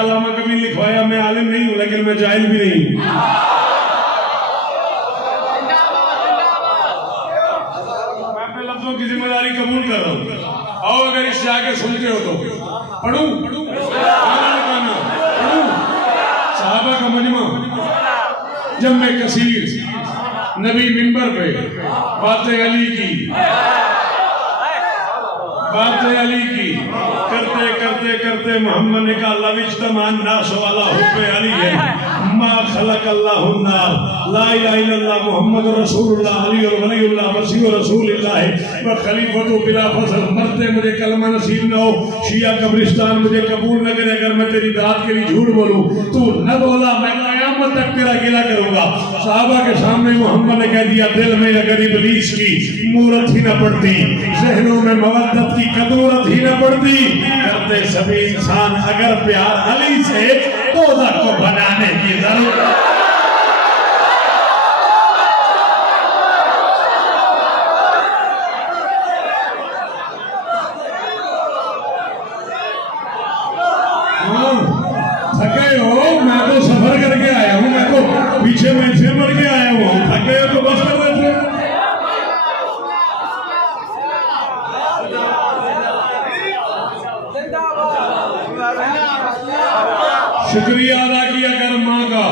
अल्लामा कभी लिखवाया, मैं आलिम नहीं हूं लेकिन मैं जाहिल भी नहीं हूं। मैं अपने लफ्जों की जिम्मेदारी कबूल कर रहा हूं। आओ अगर इससे आगे सुनते हो तो पढ़ूं साहबा का मजमा जब मैं कसीर नबी मिंबर पे बातें अली की करते करते करते मोहम्मद ने कहा लविज्तमान नास वाला हुब्बे अली है मा खलक अल्लाहु नार ला इलाहा इल्लल्लाह मुहम्मद रसूलुल्लाह अली और वलीउल्लाह वसी रसूलुल्लाह व खलीफतु बिला फजल। मरते मुझे कलमा नसीब न हो, शिया कब्रिस्तान मुझे कबूल न करे, अगर मैं तेरी दात के लिए झूठ बोलूं तू न बोला मैं कयामत तक तेरा गिला करूंगा। सहाबा के सामने मोहम्मद ने कह दिया दिल में अगर इब्लीस की मूरत ही न पड़ती, ज़हनों में मवद्दत की कदूरत ही न पड़ती, करते सभी इंसान अगर प्यार अली से तो को बनाने की जरूरत। थके हो, मैं तो सफर करके आया हूँ, मैं तो पीछे बैठे मर के आया हूँ, थके हो तो बस कर बैठे। शुक्रिया अदा किया कर माँ का,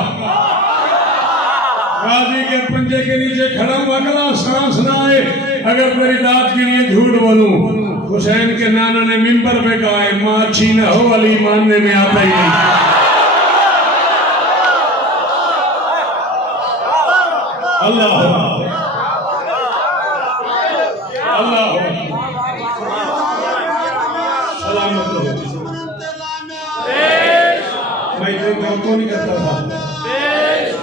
गाजी के पंजे के नीचे खड़ा हूँ, अगला सांस ना आए अगर तेरी दात के लिए झूठ बोलूं। हुसैन के नाना ने मिंबर पे कहा है माँ अच्छी न हो अली मानने में आता ही नहीं। अल्लाह अल्लाह सलामत रहो। मैं इतने गौर को नहीं करता था।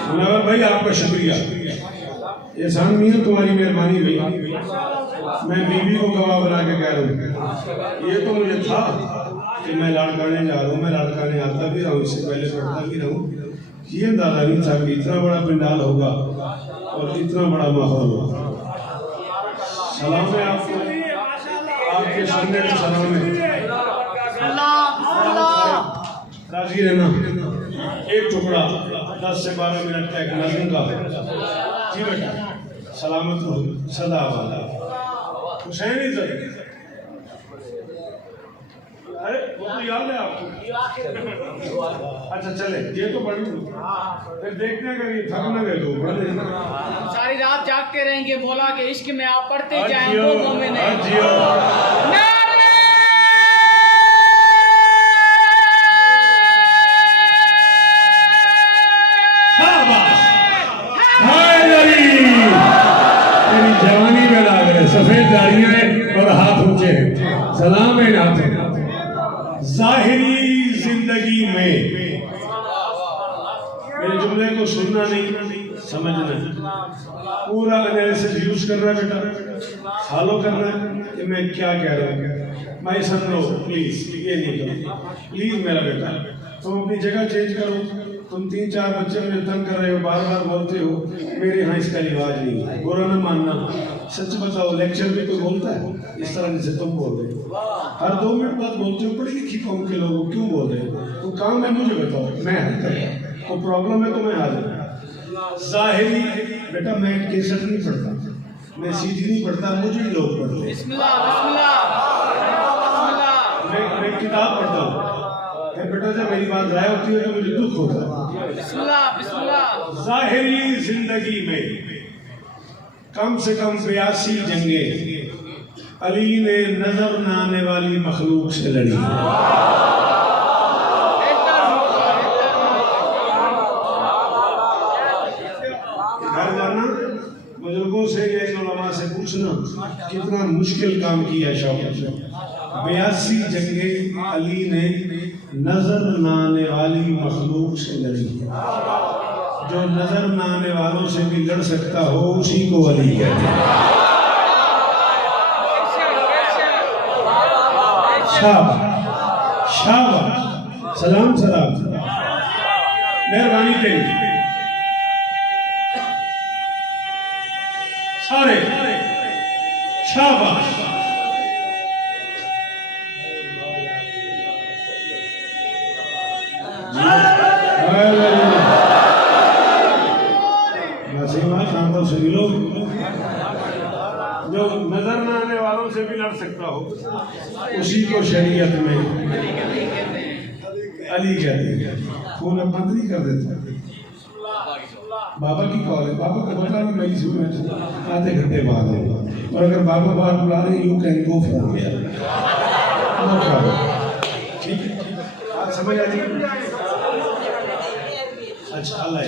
मुनव्वर भाई आपका शुक्रिया, एहसान मियां तुम्हारी मेहरबानी हुई। मैं बीवी को गवाह बना के कह रहा हूँ, ये तो मुझे था कि मैं लाड़काने जा रहा हूँ, मैं लाड़काने आता भी रहा हूँ, इससे पहले पढ़ता भी रहूँ। ये अंदाजा नहीं था कि इतना बड़ा पंडाल होगा और इतना बड़ा माहौल होगा। सलाम है आपको, आपके सामने सलाम है। राजी रहना, एक टुकड़ा 10 से 12 मिनट का एक नज़म का। जी बेटा सलामत रहो सदा वाला। हुसैन इज्जत, अरे वो तो याद है आपको। अच्छा चले ये तो पढ़ लूँ, फिर देखते हैं अगर ये थक न गए तो पढ़ लेना। सारी रात जागते रहेंगे, मौला के इश्क में आप पढ़ते जाएं वो मोमिन है। जवानी में लाग रहे, सफेद दाढ़ियां हैं और हाथ ऊंचे हैं, सलाम है नाते। जाहिरी जिंदगी में मेरे जुमले को सुनना नहीं समझना, पूरा एनालिसिस यूज करना बेटा, फॉलो करना कि मैं क्या कह रहा हूँ। मैं समझो प्लीज, ये नहीं करो प्लीज मेरा बेटा, तुम अपनी जगह चेंज करो। तुम 3-4 बच्चे मुझे तंग कर रहे हो, बार बार बोलते हो, मेरे यहाँ इसका रिवाज नहीं है, बुरा न मानना। सच बताओ लेक्चर में कोई बोलता है इस तरह जैसे तुम बोल रहे हो? हर 2 मिनट बाद बोलते हो पढ़ी लिखी कौम के लोग क्यों बोल रहे हो? तो काम है मुझे बताओ, मैं हल करता, तो प्रॉब्लम है तो मैं हाजिर। जाहिरी बेटा मैं केसट नहीं पढ़ता, मैं सीधी नहीं पढ़ता, मुझे ही लोग पढ़ते हैं। मैं किताब पढ़ता हूँ बेटा, जब मेरी बात राय होती है तो मुझे दुख होता है। जाहिरी जिंदगी में कम से कम 82 जंगे अली ने नजर न आने वाली मखलूक से लड़ी। घर जाना बुजुर्गों से या उलमा से पूछना कितना मुश्किल काम किया शौकत ने। 82 जंगे अली ने नजर न आने वाली मखलूक से लड़ी। जो नजर न आने वालों से भी लड़ सकता हो उसी को अली कहते हैं। शाबाश शाबाश, सलाम सलाम, मेहरबानी तेरी सारे, शाबाश। मिलो, जो नजर न आने वालों से भी लड़ सकता हो, उसी को शरीयत में अली कहते हैं। फोन अब बंद नहीं कर देता। बाबा की कॉल है, बाबा को बता रहा मैं इसी में आधे घंटे बाद आऊंगा, और अगर बाबा बार बुला रहे you can go for me, ठीक है? आप समझ आती है? अच्छा, अल्लाह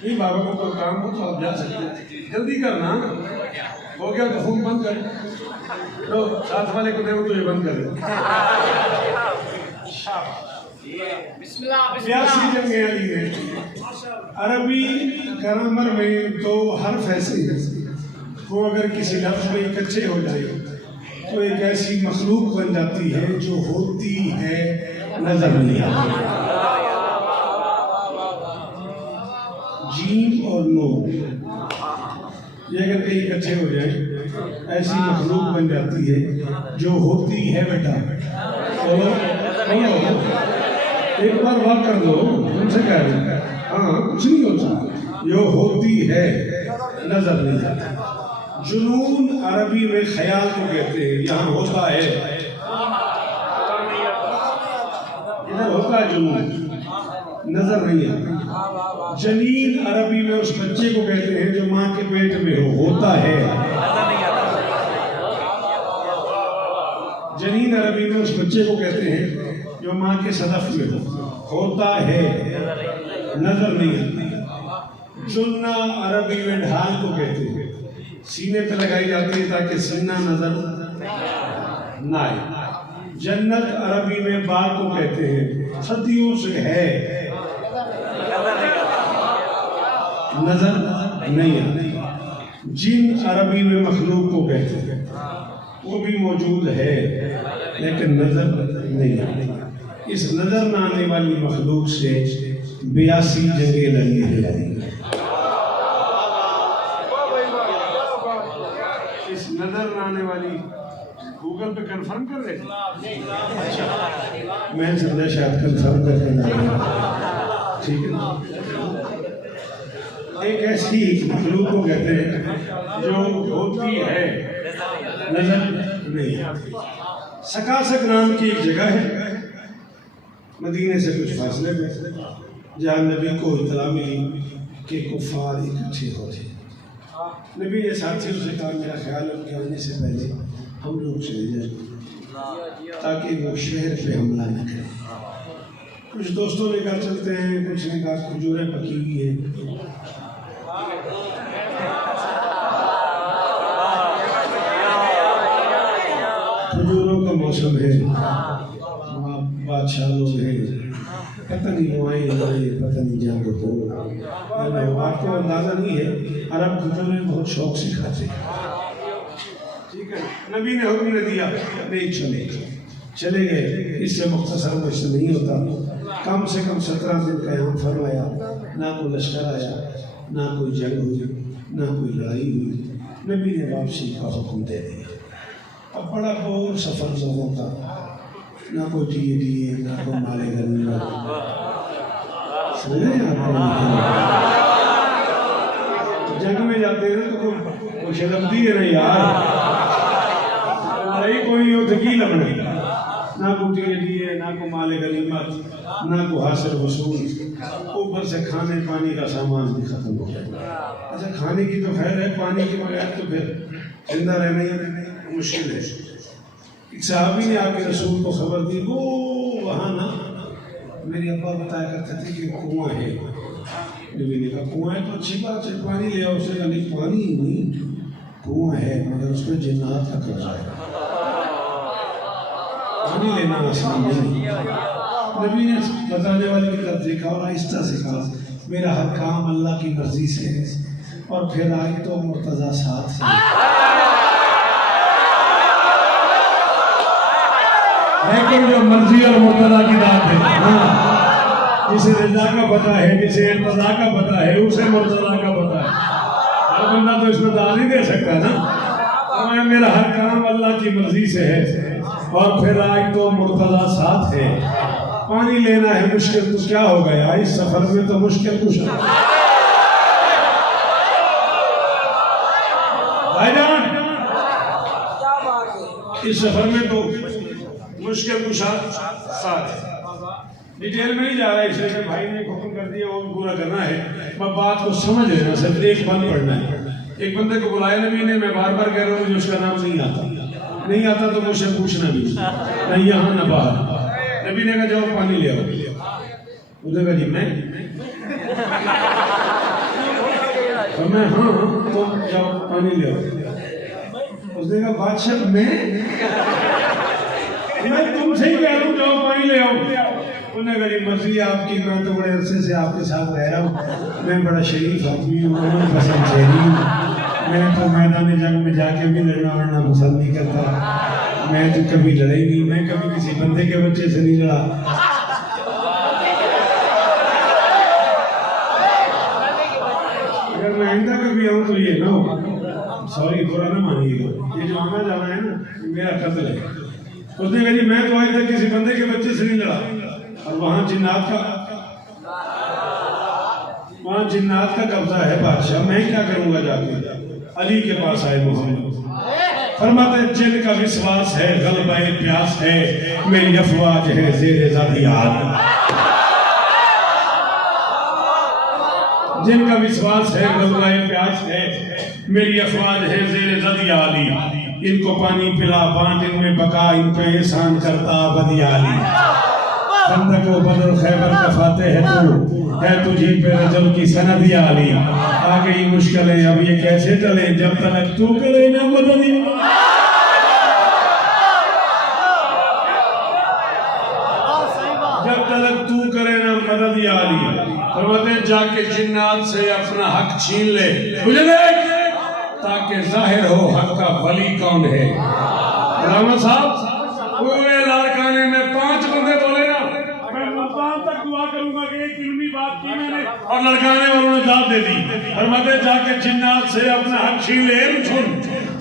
नहीं, बाबा को कोई काम हो तो आप जा सकते हैं, जल्दी करना। हो गया तो फोन बंद कर लो, साथ वाले को देखो तो ये बंद कर दो। ब्यासी जंगे अली है। अरबी ग्रामर में तो हर्फ ऐसे हैं, वो अगर किसी लफ्ज में इकट्ठे हो जाए तो एक ऐसी मखलूक बन जाती है जो होती है नजर नहीं आती। जीम और नून ये अगर कहीं इकट्ठे हो जाए ऐसी मखलूक बन जाती है जो होती है बेटा। एक बार बात कर दो, उनसे कह रहे हाँ कुछ नहीं होता, जो होती है नजर नहीं आती। जुनून अरबी में ख्याल को कहते हैं, यहाँ होता है, इधर होता है जुनून, नजर नहीं आता। जनीन अरबी में उस बच्चे को कहते हैं जो माँ के पेट में होता है। जनीन अरबी में उस बच्चे को कहते हैं जो माँ के सदफ में होता है, नजर नहीं आती। जुन्ना अरबी में ढाल को कहते हैं, सीने पे लगाई जाती है ताकि सीना नजर ना आए। जन्नत अरबी में बाग को कहते हैं, सदियों से है, नजर नहीं आती। जिन अरबी में मखलूक को कहते हैं, वो भी मौजूद है लेकिन नजर नहीं आती। इस नजर न आने वाली मखलूक से 82 जंगें लड़ी है। इस नजर न आने वाली गूगल पे कंफर्म कर रहे, मैं समझा शायद कंफर्म करके, ठीक है। एक ऐसी मखलूक को कहते हैं जो होती है नजर नहीं आती। सकासक नाम की एक जगह है मदीने से कुछ फासले में, जहाँ नबी को इतला मिली कि कुफार इकट्ठे हो थे। नबी ने साथियों से कहा मेरा ख्याल उनके आने से पहले हम लोग चले जाए ताकि वो शहर पे हमला न करें। कुछ दोस्तों ने कहा चलते हैं, कुछ ने कहा खजूरें पकी हुई है। खजूरों का मौसम है, बादशाह लोग हैं, पता नहीं वो आए पता नहीं जान हो, आपको अंदाजा नहीं है। अरब खजूरें बहुत शौक से खाते हैं, ठीक है। नबी ने हुक्म दिया नहीं चले गए। इससे मुख्तसर में से नहीं होता, कम से कम 17 दिन का यहाँ फरमाया। ना कोई लश्कर आया, ना कोई जंग हुई, ना कोई लड़ाई हुई। नबी ने वापसी का हुक्म दे दिया। अब बड़ा बोर सफर लोगों का, ना कोई टीए ना कोई माले गनीमत, जंग में जाते हैं तो कोई शर्मती है ना यार, लड़ाई कोई हो तो की लगनी, ना कोई टीए ना कोई माले गनीमत, ना कोई हासिल वसूल, ऊपर से खाने पानी का सामान भी खत्म हो गया। अच्छा खाने की तो खैर है, पानी के बगैर तो फिर जिंदा रहना ही मुश्किल है। एक साहबी ने आके रसूल को खबर दी, वो वहाँ ना मेरे अब्बा बताया करते थे कि कुआं है। नबी ने कहा कुआं है तो अच्छी बात है, पानी ले आओ। उसने कहा नहीं पानी नहीं, कुआं है मगर उस पर जिन्नात का कब्जा है, पानी लेना आसान नहीं। नबी ने बताने वाले की तरफ देखा और आहिस्ता से कहा मेरा हर काम अल्लाह की मर्जी से है, और फिर आए तो मुर्तजा साथ है। लेकिन जो मर्जी और मुर्तजा की बात है, हाँ, जिसे रजा का पता है, जिसे इर्तजा का पता है, उसे मुर्तजा का पता है। हर बंदा तो इसमें दान नहीं दे सकता ना। तो मेरा हर काम अल्लाह की मर्जी से है, और फिर आज तो मुर्तजा साथ है। पानी लेना है मुश्किल तो क्या हो गया, इस सफर में तो मुश्किल कुछ नहीं। भाईजान इस सफर में तो मुश्किल कुशा साथ है। डिटेल में नहीं जा रहा है इसलिए कि भाई ने हुक्म कर दिया वो भी पूरा करना है। मैं बात को समझ लेना, सिर्फ एक बंद पढ़ना है। एक बंदे को बुलाया नबी ने, मैं बार बार कह रहा हूँ मुझे उसका नाम नहीं आता तो मुझसे पूछना भी नहीं यहाँ न बाहर। नबी ने कहा जाओ पानी ले आओ। उसने कहा जी मैं हाँ तो जाओ पानी ले आओ। उसने कहा बादशाह मैं तुमसे ही कह रहा हूँ जाओ पानी ले आओ। उन्होंने कहा जी मर्जी आपकी, मैं तो बड़े अरसे से आपके साथ रह रहा हूँ, मैं बड़ा शरीफ आदमी हूँ, मैं पसंद शहरी हूँ, मैं तो मैदान जंग में जाके भी लड़ना वड़ना पसंद नहीं करता, मैं तो कभी लड़ाई नहीं, मैं कभी किसी बंदे के बच्चे से नहीं लड़ा। अगर मैं आइंदा कभी आऊँ तो ये ना हो, सॉरी बुरा ना मानिएगा, ये जो आना जाना है ना मेरा कत्ल है। उसने कहा जी मैं तो आज तक किसी बंदे के बच्चे से नहीं लड़ा, और वहाँ जिन्नात का कब्जा है बादशाह, मैं क्या करूंगा जाके। अली के पास आए मोहम्मद, फरमाते जिन का विश्वास है गलबा प्यास है, मेरी अफवाज है ज़ेरे ज़ादियात। जिनका विश्वास है गलबा प्यास है, मेरी अफवाज है ज़ेरे ज़ादियात। इनको पानी पिला, बांट इनमें बका, इन पे एहसान करता बदियाली। खंदक व बदर खैबर का फाते है तू, है तुझी पे रजब की सनद आली। आ गई मुश्किलें अब ये कैसे चले, जब तक तू करे ना मदद। जब तक तू करे ना मदद आली। फरमाते जाके जिन्नात से अपना हक छीन ले, बुझ ले, ताकि जाहिर हो हक का वली कौन है। रामा साहब पूरे लाड़काने में 5 बंदे बोले ना, मैं मुल्तान तक दुआ करूंगा कि एक इल्मी बात की मैंने, और लड़काने वालों ने दाद दे दी। फरमाते जाके जिन्नात से अपना हक छीन ले, सुन,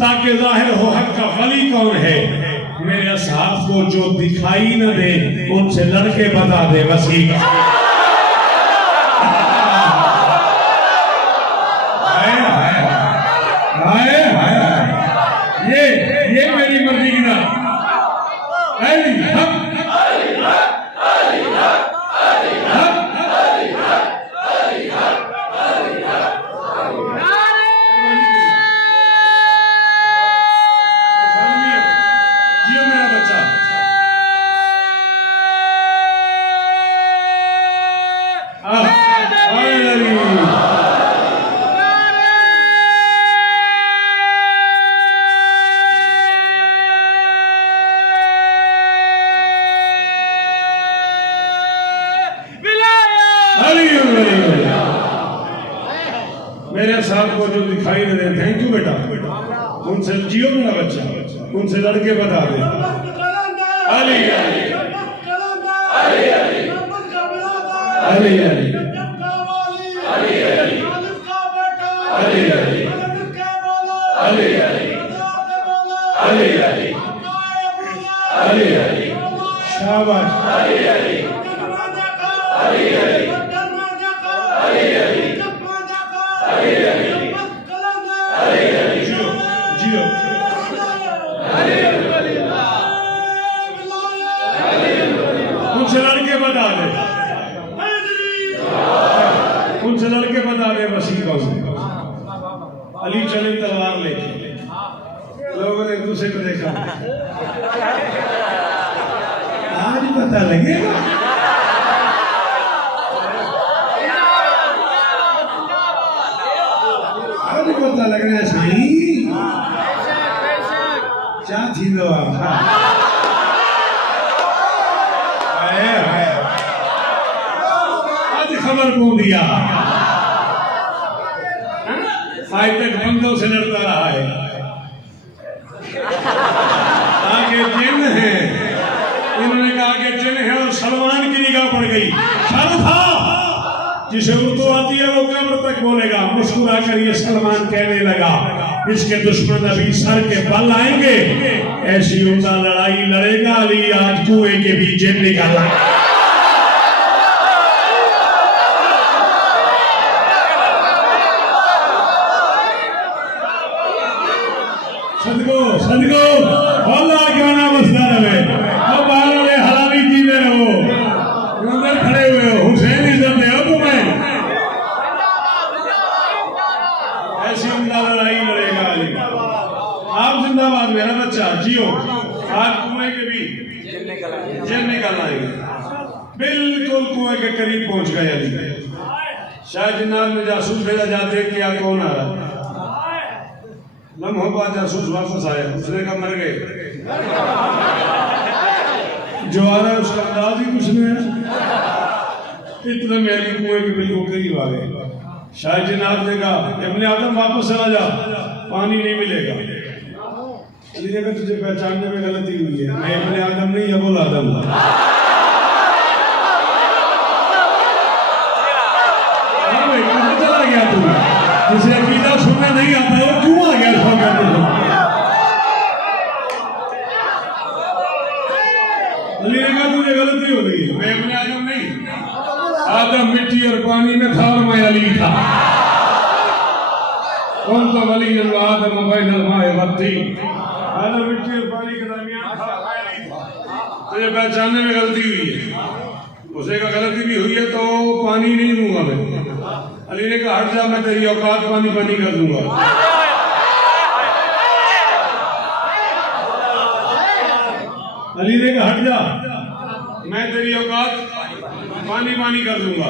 ताकि जाहिर हो हक का वली कौन है। मेरे असहाब को जो दिखाई न दे उनसे लड़के बता दे वसी का। ये मेरी मर्जी की ना जियो मेरा बच्चा। मेरे साथ को जो दिखाई दे रहे, थैंक यू बेटा, उनसे जियो मेरा बच्चा, उनसे लड़के बता दे। अली अली अली अली अली शाबाश। उनसे लड़के बता दे, उनसे लड़के बता दे वसी कौन से। अली चले तलवार लेके, लोगों ने एक दूसरे को देखा, आज पता लगेगा। आज पता लगना सही क्या थी लो आप। आज खबर को दिया, आज तक बंदों से लड़ता रहा है, आगे जिन है, इन्होंने कहा कि जिन है, और सलमान की निगाह पड़ गई। शर्म था जिसे उर्दू आती है वो कब्र तक बोलेगा। मुस्कुरा कर ये सलमान कहने लगा, इसके दुश्मन अभी सर के बल आएंगे, ऐसी उम्दा लड़ाई लड़ेगा अली आज कुएं के बीच निकाला। खड़े हुए हो, हुसैन इज्जत है तुम्हें। ऐसी उम्दा लड़ाई लड़ेगा अली। आप जिंदाबाद मेरा बच्चा, जियो। आज कुएं के भी जिन निकल आएंगे, बिल्कुल कुएं के करीब पहुंच गए अली। शायद जिन्नात में जासूस भेजा जाते क्या कौन आ रहा, लम्हों बाद जासूस वापस आया, उसने कहा मर गए। जो आ रहा है उसका अंदाज ही कुछ नहीं है। इतने में अली कुएं के बिल्कुल करीब आ गए। शायद जिन्नात ने कहा इब्ने आदम वापस चला जा, पानी नहीं मिलेगा। अली ने कहा तुझे पहचानने में गलती हुई है, मैं इब्ने आदम नहीं अबुल आदम हूं। चला गया तू, जिसे अकीदा सुनना नहीं आता है वो क्यों आ गया इसको कहते हैं। अली ने कहा तुझे गलती हो गई, मैं इब्ने आदम नहीं, आदम मिट्टी और पानी में था और मैं अली था। कौन तो वली आदम बैनल माए वत्ती, आदम मिट्टी और पानी के दरमियान था, मैं अली था। तुझे पहचानने में गलती हुई है, उसे का गलती भी हुई है तो पानी नहीं दूंगा मैं। अली ने कहा हट जा, मैं तेरी औकात पानी पानी कर दूंगा। अली ने कहा हट जा, मैं तेरी औकात पानी पानी कर दूंगा।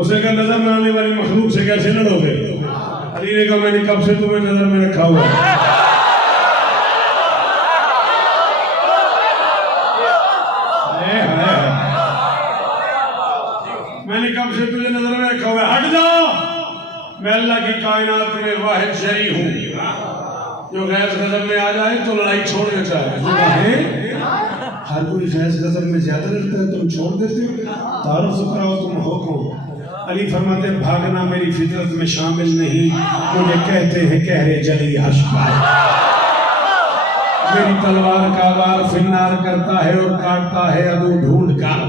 उसे का नजर में आने वाली मखलूक से कैसे लड़ोगे। अली ने कहा मैंने कब से तुम्हें नजर में रखा हुआ है। मैंने कब से तुझे नजर में रखा हुआ है, हट जा। मैं अल्लाह की कायनात में वाहिद शरी हूँ जो गैस गजब में आ जाए तो लड़ाई छोड़ना चाहे। हर कोई गैस गजब में ज्यादा लड़ता है, तुम छोड़ देते हो। तारुफ कराओ तुम हो कौन। अली फरमाते भागना मेरी फितरत में शामिल नहीं, मुझे कहते हैं कहरे जली हश पाए। मेरी तलवार का वार फिन्नार करता है और काटता है अदू ढूंढ कर।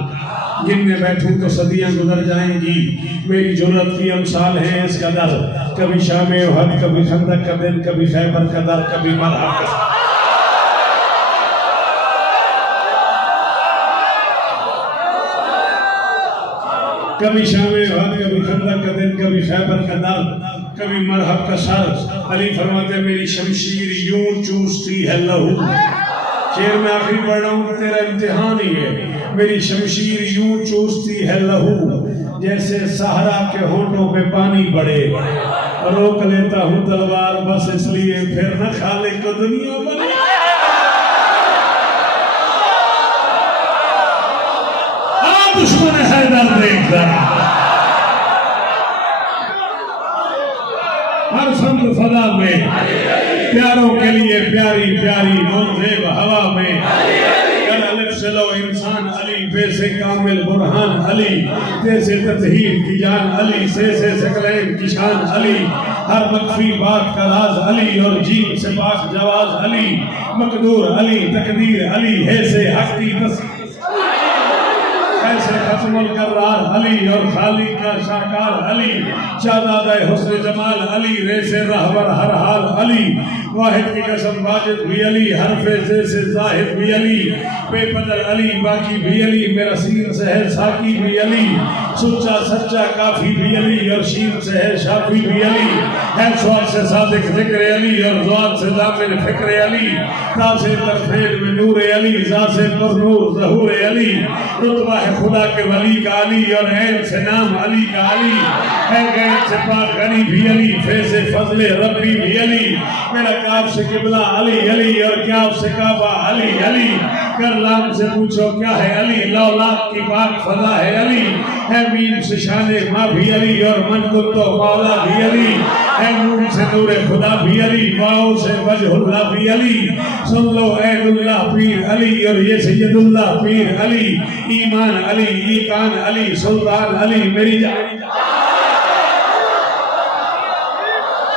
गिनने बैठूं तो सदियां गुजर जाएंगी, मेरी जुर्रत की अमसाल है इस कदर। कभी शाम उहद, कभी खंदक का दिन, कभी खैबर का दर, कभी मरहब का। कभी शाम उहद, कभी खंदक का दिन, कभी खैबर का दर, कभी मरहब का सर। अली फरमाते मेरी शमशीर यूं चूसती है लहू। शेर में आखिरी पढ़ रहा हूँ, तेरा इम्तिहान ही है। मेरी शमशीर यूं चूसती है लहू, जैसे सहरा के होठों पे पानी पड़े। रोक लेता हूँ तलवार बस इसलिए फिर न खालिक को दुनिया बने। दुश्मन हैदर देख रहा, हर संग फदा में प्यारों के लिए प्यारी प्यारी मोजेब हवा में। कर अलिफ से लो इंसान अली, बे से कामिल बुरहान अली, ते से ततहीर की जान अली, से सकलैन की शान अली। हर मख्फी बात का राज अली और जीम से पाक जवाज अली। मकदूर अली, तकदीर अली, है से हक की तस्वीर ऐसे खत्मुल करार अली और खाली का शाकार अली। शादादा हुस्न जमाल अली, रेसे रहबर हर हाल अली। वाहिद की कसम वाजिद भी अली, हरफे से जाहिद भी अली। बेबदल अली, बाकी भी अली, मेरा सीन से है साकी भी अली। सुच्चा सच्चा काफी भी अली और शीन से है शाफी भी अली। है स्वाद से सादिक जिक्र अली और ज़ात से दामिन फिक्र अली। ता से तफरीद में नूर अली, ज़ा से पर नूर ज़हूर अली। रुतबा है खुदा के वली का अली और ऐन से नाम अली का अली। है गैर से पाक अली भी अली, फे से फजले रब्बी भी अली। मेरा काब से किबला अली अली और क्याब से काबा अली अली। कर लाम से पूछो क्या है अली, लौलाक की पाक फजा है अली। है मीम से शाने माँ भी अली और मन को तो मौला भी अली। है नूर से नूर खुदा भी अली, वाओ से वजहुल्लाह भी अली। सुन लो ऐदुल्लाह पीर अली और ये सैयदुल्लाह पीर अली। ईमान अली, ईकान अली, सुल्तान अली, मेरी जान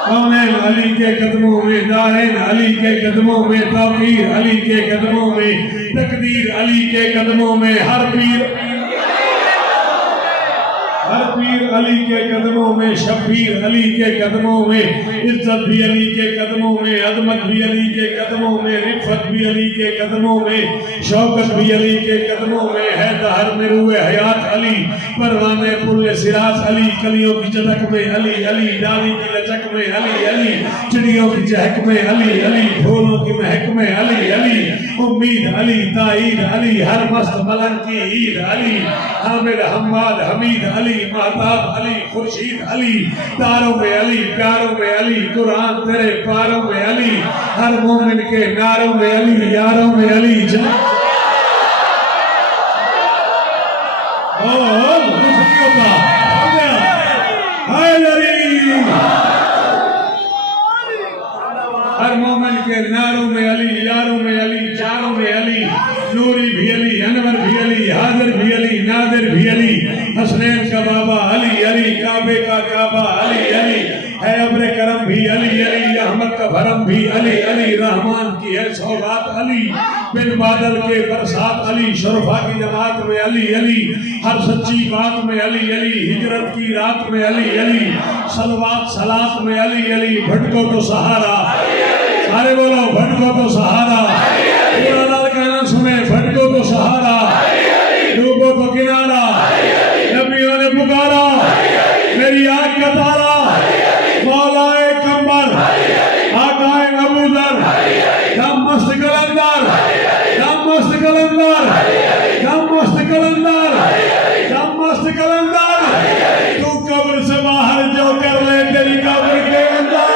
कौनैन अली के कदमों में, दारैन अली के कदमों में, तौकीर अली के कदमों में, तकदीर अली के कदमों में। हर पीर अली के कदमों में, शब्बीर अली के कदमों में। इज्जत भी अली के कदमों में, अजमत भी अली के कदमों में, रिफ़त भी अली के कदमों में, शौकत भी अली के कदमों में। है दहर में रूए हयात अली, परवाने पुल्ले सिराज अली, कलियों की चटक में अली अली, डाली की लचक में अली अली, चिड़ियों की चहक में अली अली, फूलों की महक में अली अली, उम्मीद अली, ताईद अली, हर मस्त मलंग की ईद अली, हामिद हम्माद हमीद अली, महताब अली, खुर्शीद अली, तारों में अली, प्यारों में अली, कुरान तेरे पारों में अली, हर मोमिन के नारों में अली, यारों में अली। हर मोमिन के नारों में अली, यारों में अली, चारों में अली, नूरी भी अली, अनवर भी अली, हाजिर भी अली, नादिर भी अली, हसनैन का बाबा अली अली, काबे का काबा अली अली, है अब्रे करम भी अली अली, अहमद का भरम भी अली अली, रहमान की है सौगात अली, बिन बादल के बरसात अली, शरफा की जमात में अली अली, हर सच्ची बात में अली अली, हिजरत की रात में अली अली, सलवात सलात में अली अली, भटको तो सहारा, सारे बोलो भटको तो सहारा, पूरा लाल कहना सुने, भटको तो सहारा, डूबो तो किनारा, नबियों ने पुकारा, मेरी आँख का तारा, मौलाए कंबर, आकाए अबूदर, दम मस्त कलंदर, दम मस्त कलंदर, दम मस्त कलंदर, दम मस्त कलंदर, तू कब्र से बाहर जो कर ले तेरी कब्र के अंदर।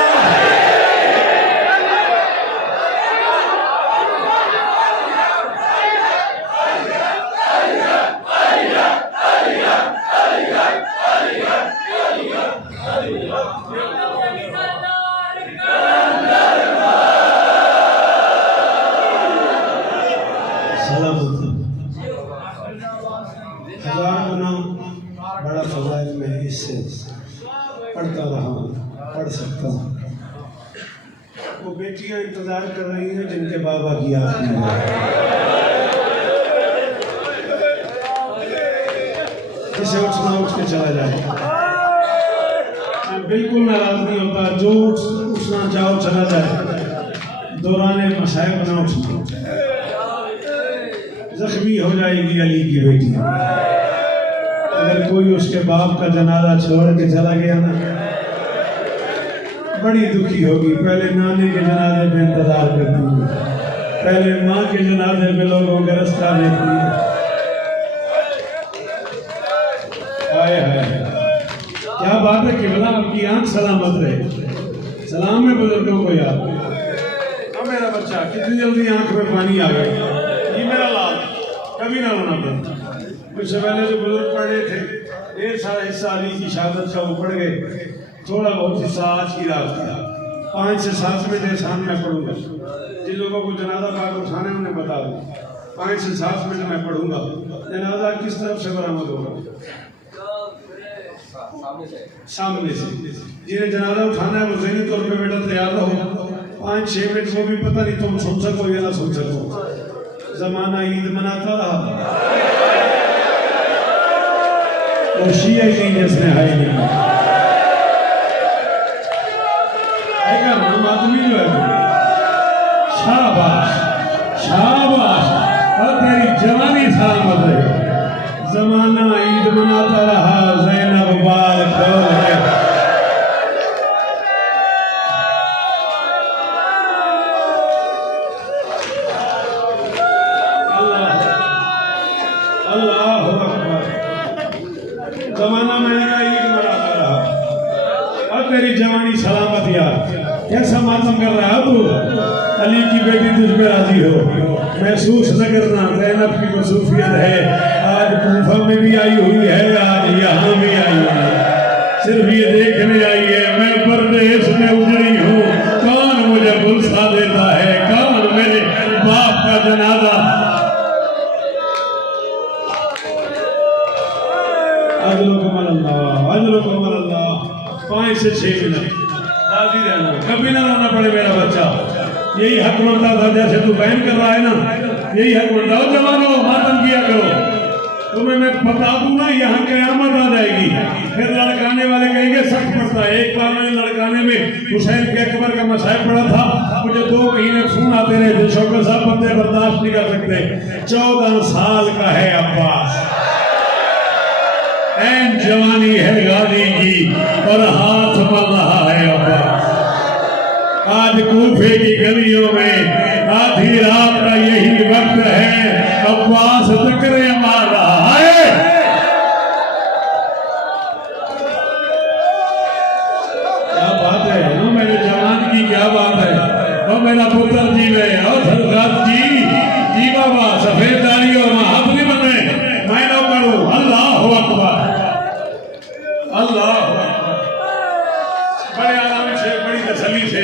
हजार गुना बड़ा फजाइल में इससे पढ़ता रहा पढ़ सकता हूँ। वो बेटियां इंतजार कर रही हैं जिनके बाबा की आँख में जिसे उठना उठ के चला जाए। मैं बिल्कुल नाराज नहीं होता, जो उठना चाहो चला जाए, दौरान मसाइब ना उठना, जख्मी हो जाएगी अली की बेटी। अगर कोई उसके बाप का जनाजा छोड़ के चला गया ना, बड़ी दुखी होगी। पहले नानी के जनाजे पे इंतजार करती है, पहले माँ के जनाजे पे लोगों का रास्ता लेती है। हाय हाय, क्या बात है किबला, आपकी आंख सलामत रहे। सलाम है बुजुर्गों को याद। अब मेरा बच्चा कितनी जल्दी आंख में पानी आ गया, ये मेरा लाल कभी ना रोना पड़ता। मुझसे पहले जो बुजुर्ग पढ़े थे, ढेर सारा हिस्सा अली की शहादत का वो पढ़ गए, थोड़ा बहुत हिस्सा आज की रात का 5 से 7 मिनट शाम में पढ़ूंगा। जिन लोगों को जनाजा पाक उठाने उन्हें बता दूँ, 5 से 7 मिनट में पढ़ूंगा। जनाजा किस तरफ से बरामद होगा? सामने से। जिन्हें जनाजा उठाना है वो ज़हनी तौर पे बेटा तैयार रहो। 5-6 मिनट वो भी पता नहीं तुम सुन सको या ना सुन सको। जमाना ईद मनाता रहा और शिया की जिसने हाई नहीं हम आदमी जो है शाबाश शाबाश, और तेरी जवानी सलामत रहे। जमाना ईद मनाता रहा, ज़ैनब बाल खोल है। जमाना मैंने ईद मनाता रहा और तेरी जवानी सलामत यार। कैसा मातम कर रहा है तू, अली की बेटी तुझ पे राजी हो। महसूस न करना, ज़ैनब की मसरूफियत है, आज कूफा में भी आई हुई है, आज यहाँ भी आई हुई है। सिर्फ ये देखने आई है मैं परदेश में उजड़ी हूँ, कौन मुझे गुलसा देता है, कौन मेरे बाप का जनाजा। अजल अल्लाह 5 से 6 मिनट राजी रहना, कभी ना रोना पड़े मेरा बच्चा। यही हक बनता था, जैसे तू बहन कर रहा है ना, यही हक बनता हो। जवानों मातम किया करो, तुम्हें मैं बता दूं ना, यहाँ कयामत आ जाएगी। फिर लड़काने वाले कहेंगे सच पड़ता है। एक बार मैंने लड़काने में हुसैन के अकबर का मसाइब पढ़ा था, मुझे 2 महीने खून आते रहे थे। शौकत साहब बंदे बर्दाश्त नहीं कर सकते। 14 साल का है अब्बास, ऐन जवानी है गाजी की और हाथ मल रहा है अब्बास। आज कूफे की गलियों में आधी रात का यही वक्त है, अब्बास टकरे मार रहा है। क्या बात है वो मेरे जवान की, क्या बात है। और मेरा पुत्र जी में और सरदार जी बाबा सफेद दाढ़ी और हाथ नहीं बने, मैं ना करूं। अल्लाह अकबर, अल्लाह अकबर। बड़े आराम से, बड़ी तसल्ली से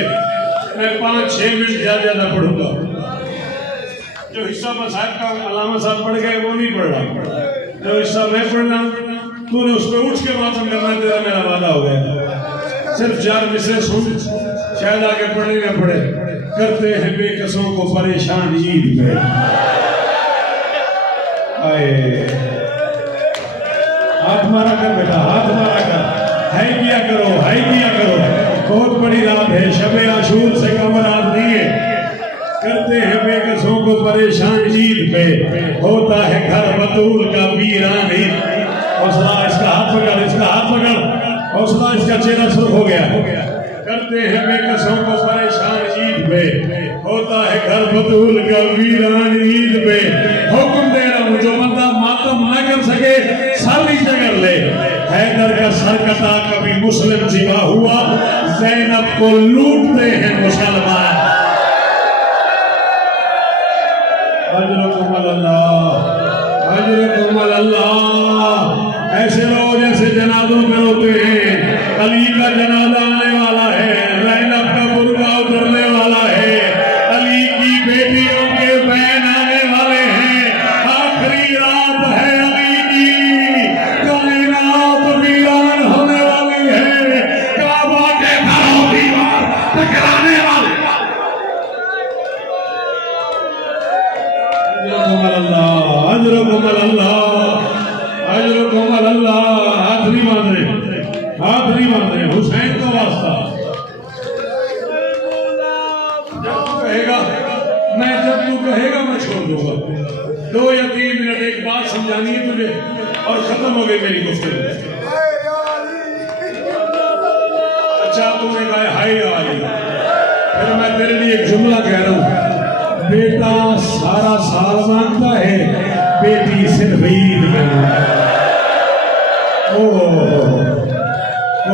मैं 5-6 मिनट ज्यादा पढ़ूंगा। जो हिस्सा मसाहब का अलामा साहब पढ़ गए वो नहीं पढ़ रहा, जो हिस्सा मैं पढ़ना तूने उस पर उठ के मातम करना, तेरा मेरा वादा हो गया। सिर्फ 4 मिसरे सुन, शायद आगे पढ़ने न पड़े। करते हैं बेकसों को परेशान ईद में, आए हाथ मारा कर बेटा, हाथ मारा कर, हाय किया करो, हाय किया करो। बहुत बड़ी रात है, शबे आशूर से कम रात नहीं है। करते हैं बेकसों को परेशान ईद पे, होता है घर बतूल का वीरान। हौसला इसका हाथ पकड़, इसका हाथ पकड़, हौसला इसका चेहरा सुर्ख हो गया। करते हैं बेकसों को परेशान ईद पे, होता है घर बतूल का वीरान ईद पे। हुक्म दे रहा हूं, जो बंदा मातम न कर सके सारी जगह ले। हैदर का सर कटा कभी मुस्लिम सिवा हुआ, ज़ैनब को लूटते हैं मुसलमान। अजरकुम अल्लाह, अजरकुम अल्लाह। ऐसे लोग जैसे जनाजों में रोते हैं। अली का जनाजा आने वाला है, ज़ैनब का बुर्का उतरने वाला है, अली की बेटियों के बहन आने वाले हैं। आखिरी रात है अली की, कायनात वीरान होने वाली है, काबा के घरों दीवार टकराने वाले। अजरकुम अल्लाह, अजरकुम अल्लाह। हाथ नहीं बांध रहे, हाथ नहीं बांध रहे, हुसैन का वास्ता। जब तू कहेगा मैं छोड़ दूंगा। 2 या 3 मिनट एक बात समझानी है तुझे और खत्म हो गई मेरी गुफ्तगू। अच्छा तूने कहा हाय अली, फिर मैं तेरे लिए एक जुमला कह रहा हूं। बेटा सारा साल मांगता है, बेटी सिर्फ ईद में मांगता है। वो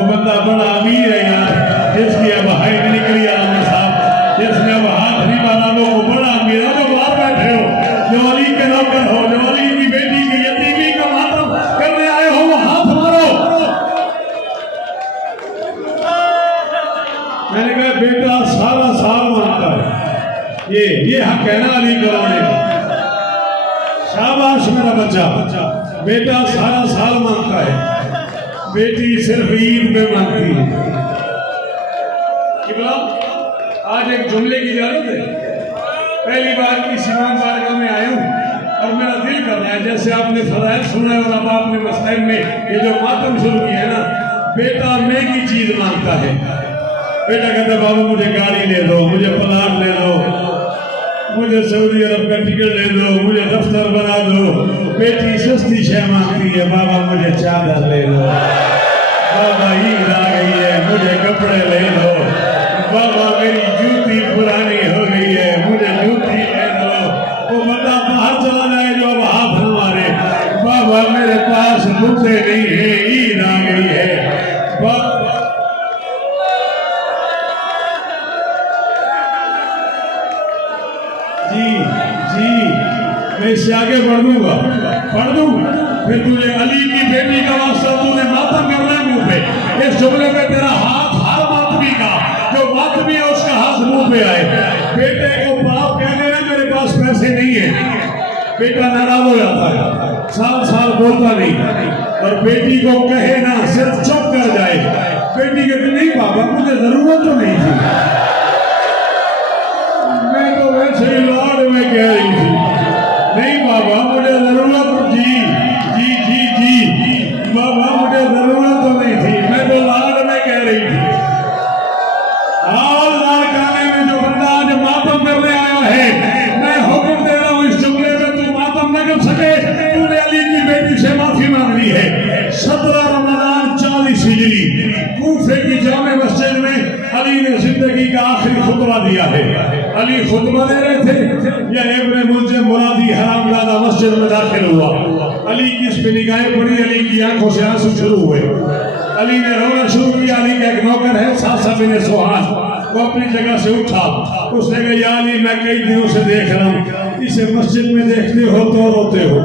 बंदा बड़ा अमीर है यार, जिसकी अब हाइट निकली आलम साहब, जिसने अब हाथ नहीं मारा, वो बड़ा अमीर है। जो बाहर बैठे हो, जो अली के नौकर हो, जो अली की बेटी की यतीमी का मातम करने आए हो, वो हाथ मारो। मैंने कहा बेटा सारा साल मांगता है, ये हक है ना अली करवाने का। शाबाश मेरा बच्चा, बेटा सारा साल मांगता है, बेटी सिर्फ ईद में मांगती है। किबला आज एक जुमले की इजाजत है। पहली बार किसी बारगाह में आया हूँ और मेरा दिल कर रहा है, जैसे आपने फजाइल सुना है और अब आपने मसलन में ये जो मातम शुरू किया है ना, बेटा महंगी चीज मांगता है। बेटा कहता है बाबू मुझे गाड़ी ले दो, मुझे प्लाट ले दो, मुझे सऊदी अरब का टिकट ले दो, मुझे दफ्तर बना दो। बेटी सस्ती शय मांगती है, बाबा मुझे चादर ले लो, बाबा ईद आ गई है मुझे कपड़े ले लो, बाबा मेरी जूती पुरानी हो गई है मुझे जूती ले दो। वो बंदा बाहर चला जाए जो अब हाथ न मारे, बाबा मेरे पास मुझे नहीं है, ईद आ गई है। जी मैं इससे आगे बढ़ दूंगा, पढ़ दूं, फिर तुझे अली की बेटी का वास्ता तूने मातम करना है मुंह पे। इस जुमले में तेरा हाथ हर मातमी का, जो मातमी है उसका हाथ मुंह पे आए। बेटे को बाप कह देना मेरे पास पैसे नहीं है, बेटा नाराज हो जाता है, साल साल बोलता नहीं। और बेटी को कहे ना, सिर्फ चुप कर जाए। बेटी कहती नहीं बाबा मुझे जरूरत तो नहीं थी, मैं तो वैसे ही लाड में कह रही थी। नहीं बाबा मुझे जरूरत जी बाबा मुझे जरूरत तो नहीं थी, मैं तो लाड में कह रही थी। और लाड़काने में जो बंदा आज मातम करने आया है, मैं हुक्म दे रहा हूँ इस जुमले में तू मातम न कर सके। तूने अली की बेटी से माफी मांग ली है। जिंदगी का आखिरी खुतबा दिया है। अली खुतबा दे रहे थे, या इब्ने मुल्जिम मुरादी हरामजादा मस्जिद में दाखिल हुआ। अली की इस पे निगाहें पड़ी, अली की आंखों से आंसू शुरू हुए। अली ने रोना शुरू किया। अली का एक नौकर है सासा बिन सुहान, वो अपनी जगह से उठा। उसने कहा, या अली मैं कई दिनों से देख रहा हूँ, इसे मस्जिद में देखते हो तो रोते हो,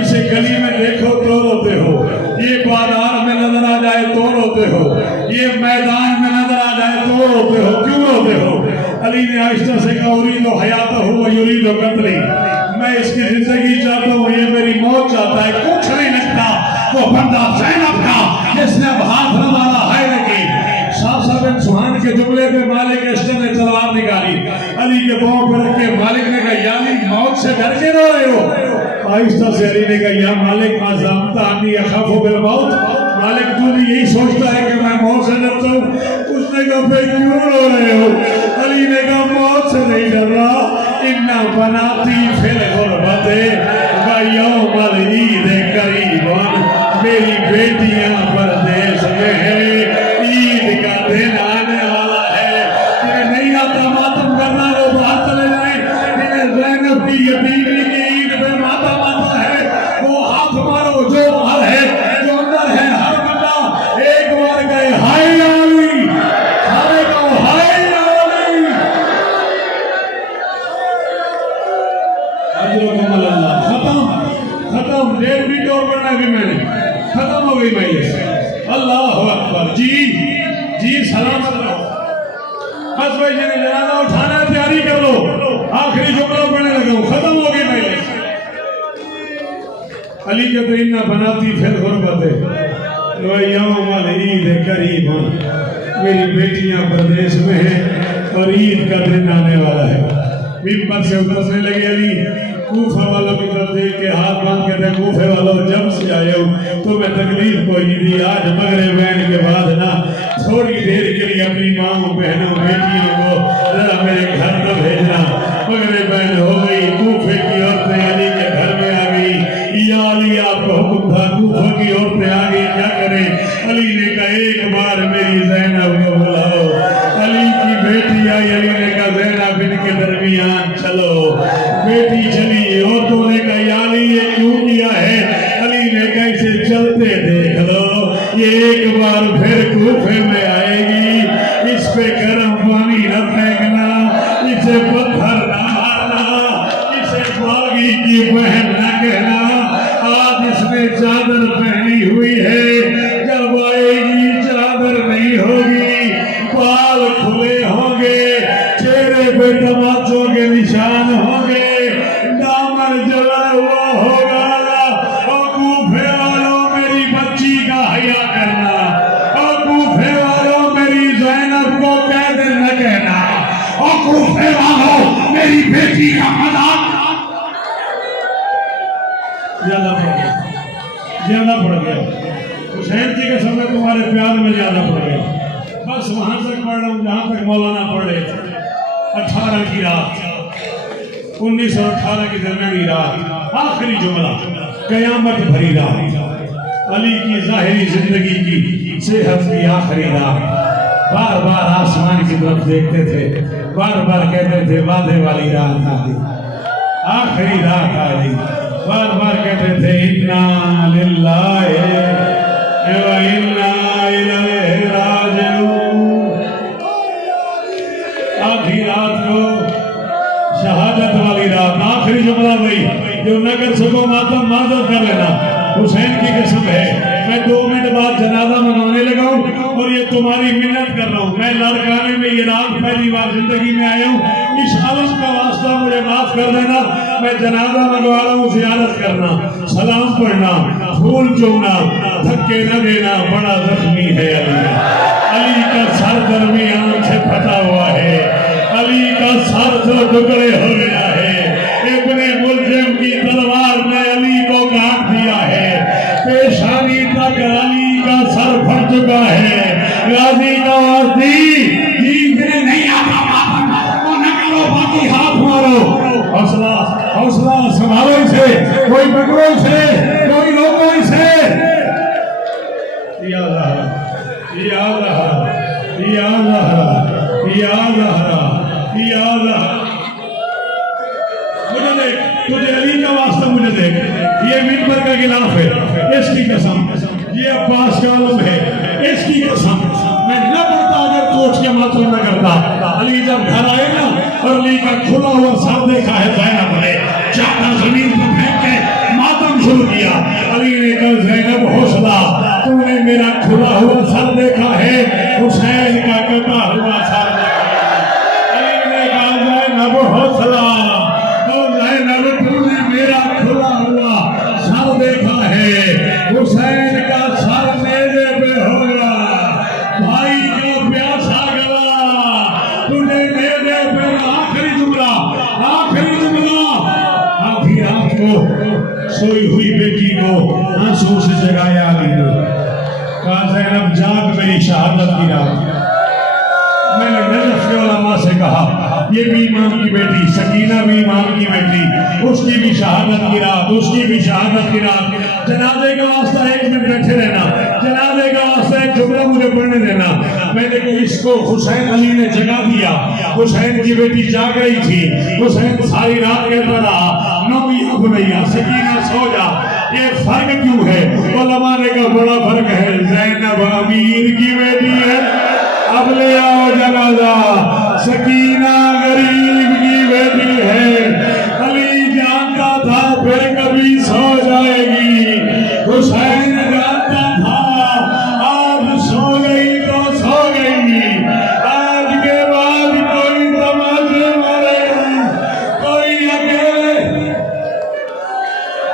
इसे गली में देखो तो रोते हो, ये बाजार में नजर आ जाए तो रोते हो, ये मैदान में नजर आ जाए तो रोते हो, क्यों रोते हो? अली ने आहिस्ता से कहा, उरीदो हयातहु व युरीदो कत्ली, मैं इसकी जिंदगी चाहता हूँ, ये मेरी मौत चाहता है। कुछ नहीं लगता वो बंदा ज़ैनब का जिसने अब हाथ हमारा है लगी। सासा बिन सुहान के जुमले पे मालिक अशरफ ने तलवार निकाली, अली के पांव पर रख के मालिक ने कहा, या अली मौत से डर के रो रहे हो? आहिस्ता से अली ने कहा, या मालिक माज़ामता अन्नी अखाफु बिल मौत, मालिक तू भी यही सोचता है कि मैं मौत से डरता हूँ। उसने कहा, फिर क्यों रो रहे हो? अली ने कहा, मौत से नहीं डर रहा, इन्ना बनाती फिर गुरबते व यौमल ईद करीबन, मेरी बेटियां परदेश में है, ईद का दिन आने वाला है। जिन्हें नहीं आता मातम करना वो बाहर चले जाए, जिन्हें ज़ैनब की यतीमी की ईद पे माता माता है वो हाथ मारो, जो बाहर है जो अंदर है, हर बंदा एक बार गए हाय अली, सारे को हाय अली। अजरुकम अल्लाह। खत्म 1.5 मिनट और पढ़ना है मैंने, खत्म हो गई मजलिस। अल्लाह अकबर। जी सलाम बस भाई, जिन्हें जनाजा उठाना है तैयारी कर लो, आखिरी जुमला पढ़ने लगा हूं, खत्म हो गई मजलिस। अली के तो इन्ना बनाती फिर गुरबत यौमल ईद करीबन, मेरी बेटियां प्रदेश में हैं और ईद का दिन आने वाला है। मिंबर से उतरने लगे अली, कूफा वालों की तरफ देख के हाथ बांध के थे, कूफे वालों जब से आए हो तो मैं तकलीफ कोई नहीं दी, आज मगरिब बहन के बाद ना थोड़ी देर के लिए अपनी माओ बहनों बेटियों को जरा मेरे घर पर भेजना। मगरिब बहन हो गई, कूफे की औरतें अली के घर में आ गई। या अली आपको हुक्म था, कूफे की औरतें आ गई, क्या करें? अली ने कहा, एक बार मेरी ज़ैनब को बुलाओ। अली की बेटी आई, अली ने कहा, ज़ैनब इनके दरमियान चलो। बेटी चली, औरतों ने कहा, या अली ये क्यों किया है? अली ने कहा, इसे चलते देख लो, ये एक बार फिर कूफे में आएगी, इस पे गर्म पानी न फेंकना, इसे पत्थर न मारना, इसे बागी की बहन न कहना। आज इसने चादर पहनी हुई है, जब आएगी चादर नहीं होगी, बाल खुले होंगे, चेहरे पे तमाचों के निशान होंगे, दामन जला हुआ होगा। और कूफे वालों मेरी बच्ची का हया करना, और कूफे वालों मेरी ज़ैनब को कह दे न कहना, और कूफे वालों मेरी बेटी का मजाक। ज्यादा पड़ गया हुसैन जी के समय तुम्हारे प्यार में ज्यादा पड़ गया। बस वहां तक पढ़ रहा हूँ जहां तक मौलाना पढ़ रहे थे। 18 की रात, 1918 की दरमियानी रात, आखिरी जुमला, कयामत भरी रात, अली की जाहिरी जिंदगी की सेहत की आखिरी रात। बार बार आसमान की तरफ देखते थे, बार बार कहते थे, वादे वाली रात आ गई, आखिरी रात आ गई। बार बार कहते थे, इन्ना लिल्लाहि व इन्ना इलैहि राजिऊन। आखिरी रात को शहादत वाली रात, आखिरी जुमला वही, जो न कर सको मातम माजर कर लेना। हुसैन की कसम है, मैं 2 मिनट बाद जनाजा मनाने लगा हूँ और ये तुम्हारी मिन्नत कर रहा हूँ। मैं लाड़काने में ये रात पहली बार जिंदगी में आया हूँ, इस अलम का वास्ता मुझे माफ कर देना। मैं जनाजा मंगवा रहा हूँ, ज़ियारत करना, सलाम पढ़ना, फूल चूमना, धक्के न देना, बड़ा जख्मी है अली का सर दरमियान से फटा हुआ है, अली का सर 2 टुकड़े हो गया है। इब्ने मुल्जिम की तलवार ने अली को काट दिया है, पेशानी तक अली का सर फट चुका है। गाजी का नहीं आता, न करो, बाकी हाथ मारो। हौसला हौसला संभालो इसे, कोई पकड़ो इसे, कोई रोको इसे। याद रहा, याद रहा, याद रहा। या ज़हरा, या ज़हरा। मुझे देख, तुझे अली का वास्ता मुझे देख, ये मिंबर का गिलाफ है, इसकी कसम, ये अब्बास का आलम है, इसकी कसम, मैं न पढ़ता अगर कोच के मातम न करता। अली जब घर आए ना और अली का खुला हुआ सर देखा है ज़ैनब ने, चाटा जमीन पर फेंक के मातम शुरू किया। अली ने कहा ज़ैनब हौसला, तुमने मेरा खुला हुआ सर देखा है, हुसैन का कटा हुआ सर देखा है। अली ने कहा ज़ैनब हौसला, तुमने मेरा खुला हुआ सर देखा है, हुसैन का सर मेरे पे होगा, भाई का प्यासा गला, तुझे मेरे पे आखिरी जुमला, आधी रात को सोई हुई बेटी को आंसू से जगाया अली ने, कहा ज़ैनब जाग मेरी शहादत की रात। मैंने नजफ के उलमा से कहा ये भी इमाम की बेटी, सकीना भी इमाम की बेटी, उसकी भी शहादत की रात, उसकी भी शहादत की रात। जनाजे का वास्ता एक मिनट बैठे रहना, जनाजे का वास्ता एक जुमला मुझे पढ़ने देना। मैंने कहा इसको हुसैन अली ने जगा दिया, हुसैन की बेटी जाग रही थी, हुसैन सारी रात कहता रहा नौमी अब नहीं, सकीना सो जा। ये फर्क क्यों है? उलमा ने कहा बड़ा फर्क है।